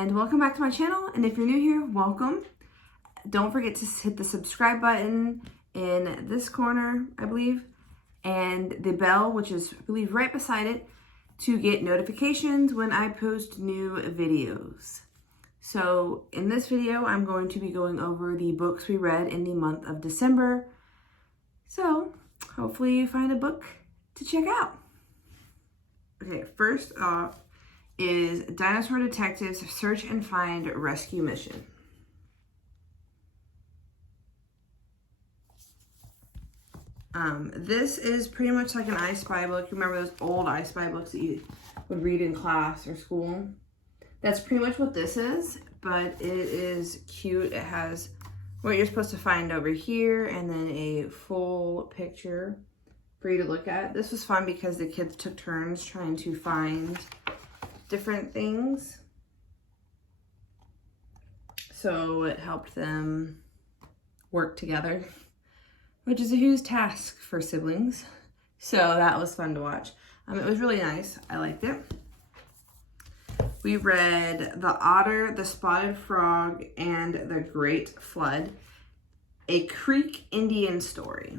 and welcome back to my channel. And if you're new here, welcome. Don't forget to hit the subscribe button in this corner, I believe, and the bell, which is, I believe, right beside it, to get notifications when I post new videos. So in this video, I'm going to be going over the books we read in the month of December. So hopefully you find a book to check out. Okay, first off is Dinosaur Detectives Search and Find Rescue Mission. This is pretty much like an I Spy book. Remember those old I Spy books that you would read in class or school? That's pretty much what this is, but it is cute. It has what you're supposed to find over here and then a full picture for you to look at. This was fun because the kids took turns trying to find different things. So it helped them work together, which is a huge task for siblings. So that was fun to watch. It was really nice. I liked it. We read The Otter, the Spotted Frog, and the Great Flood, a Creek Indian story.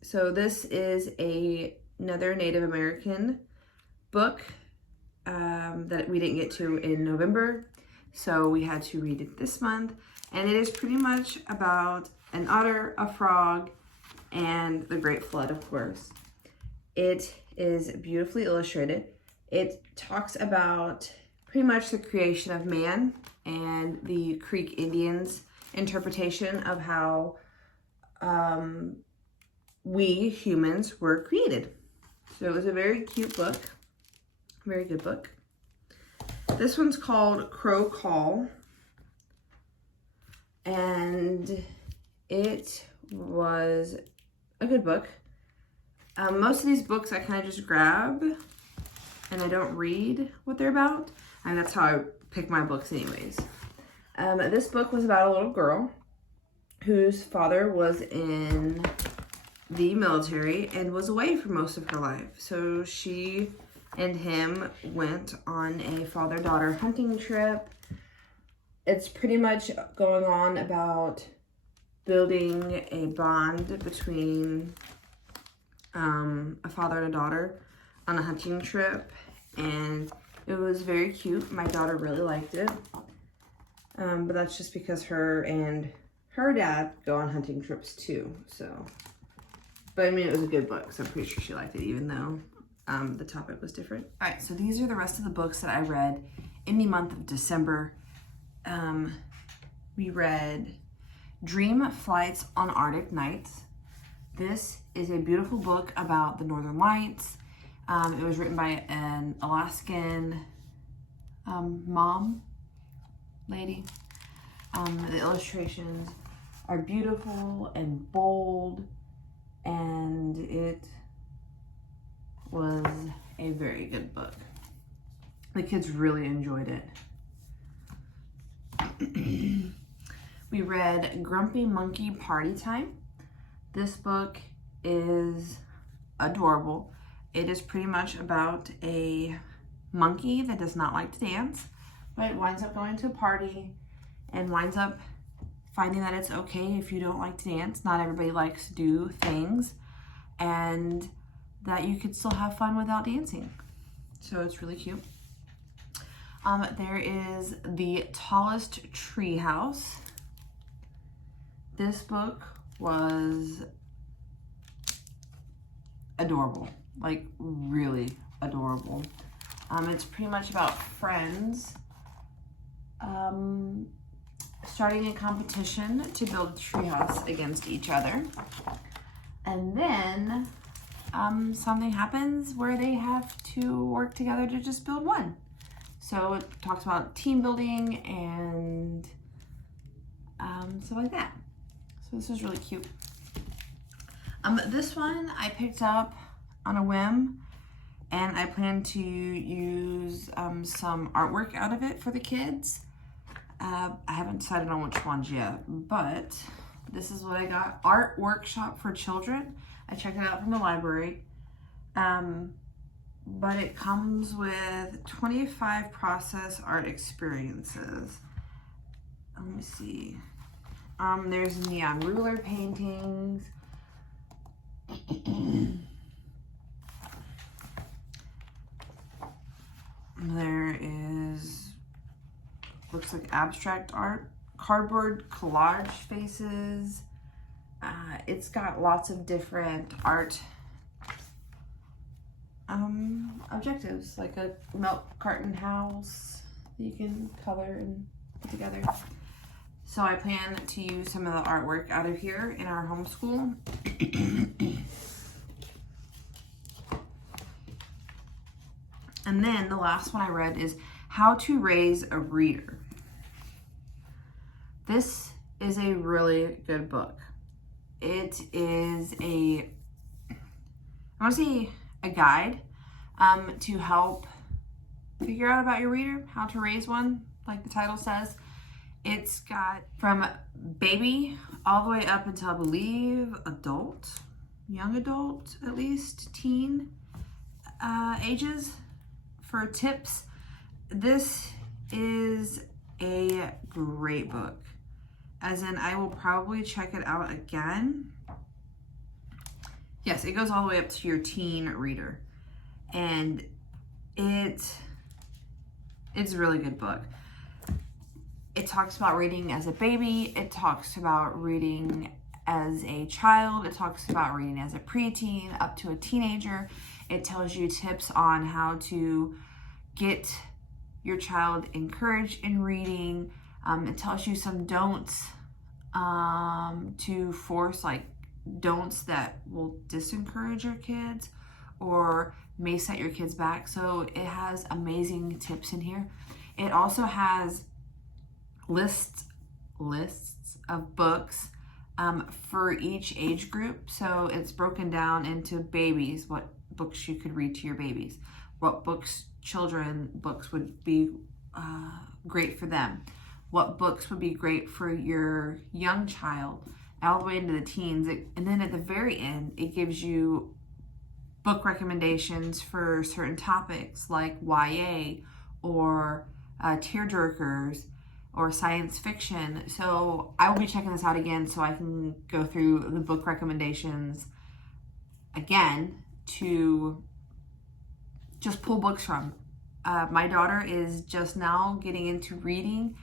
So this is another Native American book that we didn't get to in November. So we had to read it this month. And it is pretty much about an otter, a frog, and the Great Flood, of course. It is beautifully illustrated. It talks about pretty much the creation of man and the Creek Indians' interpretation of how we humans were created. So it was a very cute book, very good book. This one's called Crow Call, and it was a good book. Most of these books I kind of just grab and I don't read what they're about, and that's how I pick my books anyways. This book was about a little girl whose father was in the military and was away for most of her life. So she and him went on a father-daughter hunting trip. It's pretty much going on about building a bond between a father and a daughter on a hunting trip, and it was very cute. My daughter really liked it, but that's just because her and her dad go on hunting trips too. So, but I mean, it was a good book, so I'm pretty sure she liked it, even though the topic was different. All right, so these are the rest of the books that I read in the month of December. We read Dream Flights on Arctic Nights. This is a beautiful book about the Northern Lights. It was written by an Alaskan mom lady. The illustrations are beautiful and bold, and it was a very good book. The kids really enjoyed it. We read Grumpy Monkey Party Time. This book is adorable. It is pretty much about a monkey that does not like to dance, but winds up going to a party and winds up finding that it's okay if you don't like to dance. Not everybody likes to do things, and that you could still have fun without dancing. So it's really cute. There is The Tallest Tree House. This book was adorable, like really adorable. It's pretty much about friends starting a competition to build a treehouse against each other, and then something happens where they have to work together to just build one. So it talks about team building and stuff like that. So this was really cute. This one I picked up on a whim, and I plan to use some artwork out of it for the kids. I haven't decided on which ones yet, but this is what I got. Art Workshop for Children. I checked it out from the library. but it comes with 25 process art experiences. Let me see. There's neon ruler paintings. There is, looks like abstract art, cardboard collage faces. It's got lots of different art objectives, like a milk carton house that you can color and put together. So I plan to use some of the artwork out of here in our homeschool. And then the last one I read is How to Raise a Reader. This is a really good book. It is I want to say a guide to help figure out about your reader, how to raise one, like the title says. It's got from baby all the way up until, I believe, adult, young adult, at least teen ages for tips. This is a great book, as in I will probably check it out again. Yes, it goes all the way up to your teen reader, and it's a really good book. It talks about reading as a baby. It talks about reading as a child. It talks about reading as a preteen up to a teenager. It tells you tips on how to get your child encouraged in reading. It tells you some don'ts to force, like don'ts that will disencourage your kids or may set your kids back. So it has amazing tips in here. It also has lists of books for each age group. So it's broken down into babies, what books you could read to your babies, what books, children books would be great for them, what books would be great for your young child, all the way into the teens. And then at the very end, it gives you book recommendations for certain topics like YA or tearjerkers or science fiction. So I will be checking this out again so I can go through the book recommendations again to just pull books from. My daughter is just now getting into reading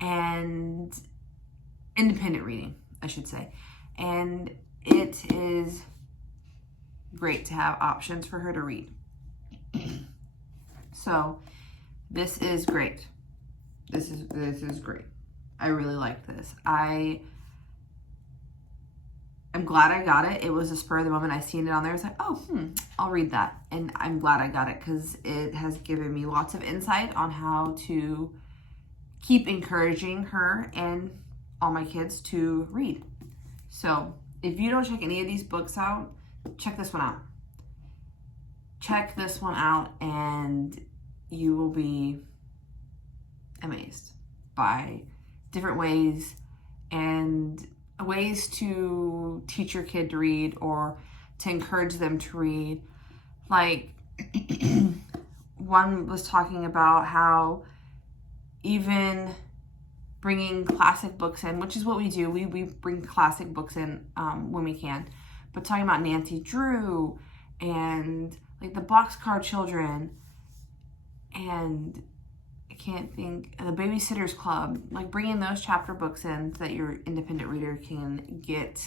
and independent reading, I should say. And it is great to have options for her to read. So this is great. This is great. I really like this. I'm glad I got it. It was a spur of the moment. I seen it on there. I was like, oh, I'll read that. And I'm glad I got it because it has given me lots of insight on how to keep encouraging her and all my kids to read. So if you don't check any of these books out, check this one out. Check this one out and you will be amazed by different ways and ways to teach your kid to read or to encourage them to read. Like one was talking about how even bringing classic books in, which is what we do. We bring classic books in when we can. But talking about Nancy Drew and like the Boxcar Children and I can't think, the Babysitter's Club, like bringing those chapter books in so that your independent reader can get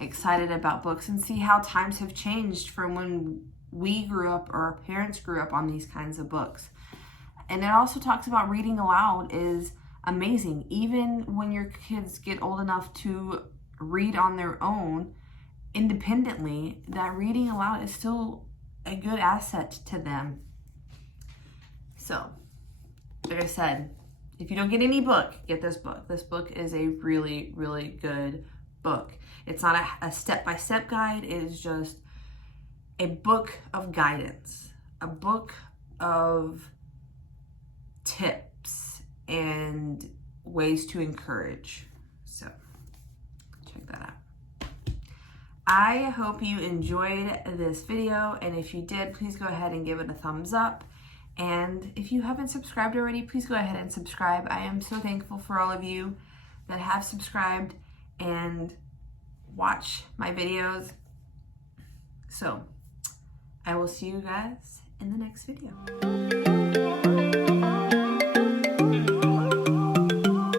excited about books and see how times have changed from when we grew up or our parents grew up on these kinds of books. And it also talks about reading aloud is amazing. Even when your kids get old enough to read on their own independently, that reading aloud is still a good asset to them. So, like I said, if you don't get any book, get this book. This book is a really, really good book. It's not a step-by-step guide. It is just a book of guidance, a book of tips and ways to encourage. So check that out. I hope you enjoyed this video, and if you did, please go ahead and give it a thumbs up. And if you haven't subscribed already, please go ahead and subscribe. I am so thankful for all of you that have subscribed and watch my videos. So I will see you guys in the next video.